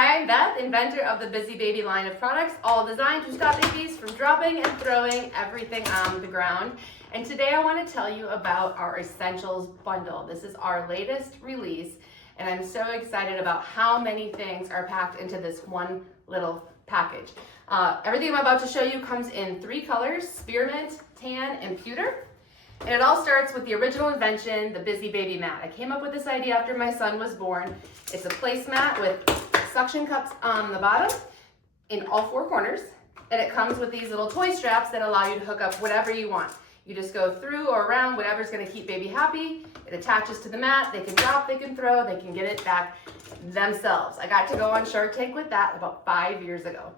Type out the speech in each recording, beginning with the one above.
Hi, I'm Beth, inventor of the Busy Baby line of products, all designed to stop babies from dropping and throwing everything on the ground. And today I want to tell you about our Essentials bundle. This is our latest release, and I'm so excited about how many things are packed into this one little package. Everything I'm about to show you comes in 3 colors: spearmint, tan, and pewter. And it all starts with the original invention, the Busy Baby mat. I came up with this idea after my son was born. It's a placemat with suction cups on the bottom in all 4 corners, and it comes with these little toy straps that allow you to hook up whatever you want. You just go through or around whatever's going to keep baby happy. It attaches to the mat. They can drop, they can throw, they can get it back themselves. I got to go on Shark Tank with that about 5 years ago.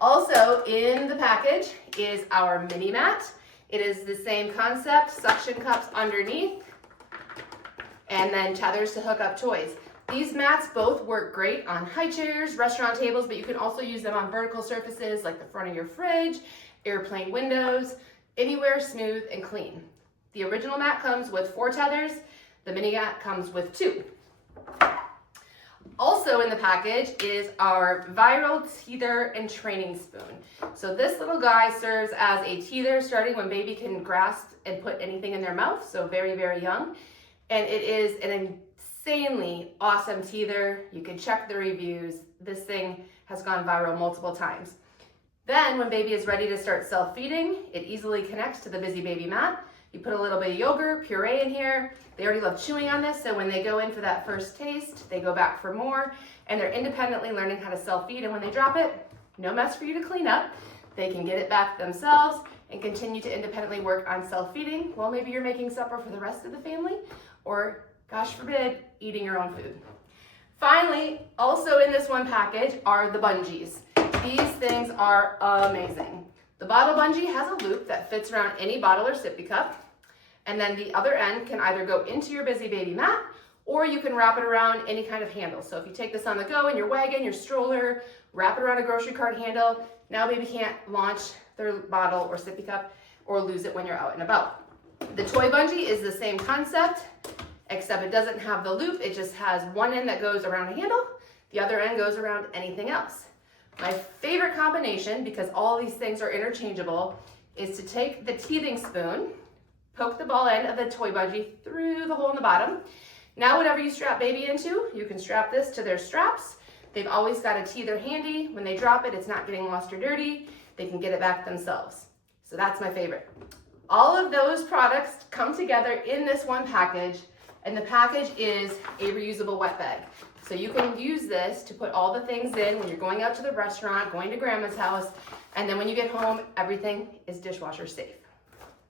Also in the package is our mini mat. It is the same concept, suction cups underneath, and then tethers to hook up toys. These mats both work great on high chairs, restaurant tables, but you can also use them on vertical surfaces like the front of your fridge, airplane windows, anywhere smooth and clean. The original mat comes with 4 tethers. The mini mat comes with 2. Also in the package is our viral tether and training spoon. So this little guy serves as a tether starting when baby can grasp and put anything in their mouth, so very, very young. And it is an insanely awesome tether. You can check the reviews. This thing has gone viral multiple times. Then when baby is ready to start self-feeding, it easily connects to the Busy Baby mat. You put a little bit of yogurt, puree in here. They already love chewing on this, so when they go in for that first taste, they go back for more, and they're independently learning how to self-feed, and when they drop it, no mess for you to clean up. They can get it back themselves and continue to independently work on self-feeding. Well, maybe you're making supper for the rest of the family, or, gosh forbid, eating your own food. Finally, also in this one package are the bungees. These things are amazing. The bottle bungee has a loop that fits around any bottle or sippy cup, and then the other end can either go into your Busy Baby mat, or you can wrap it around any kind of handle. So if you take this on the go in your wagon, your stroller, wrap it around a grocery cart handle, now baby can't launch their bottle or sippy cup or lose it when you're out and about. The toy bungee is the same concept, except it doesn't have the loop. It just has one end that goes around a handle, the other end goes around anything else. My favorite combination, because all these things are interchangeable, is to take the teething spoon, poke the ball end of the toy bungee through the hole in the bottom. Now whatever you strap baby into, you can strap this to their straps. They've always got a tether handy. When they drop it, it's not getting lost or dirty. They can get it back themselves. So that's my favorite. All of those products come together in this one package, and the package is a reusable wet bag. So you can use this to put all the things in when you're going out to the restaurant, going to grandma's house, and then when you get home, everything is dishwasher safe.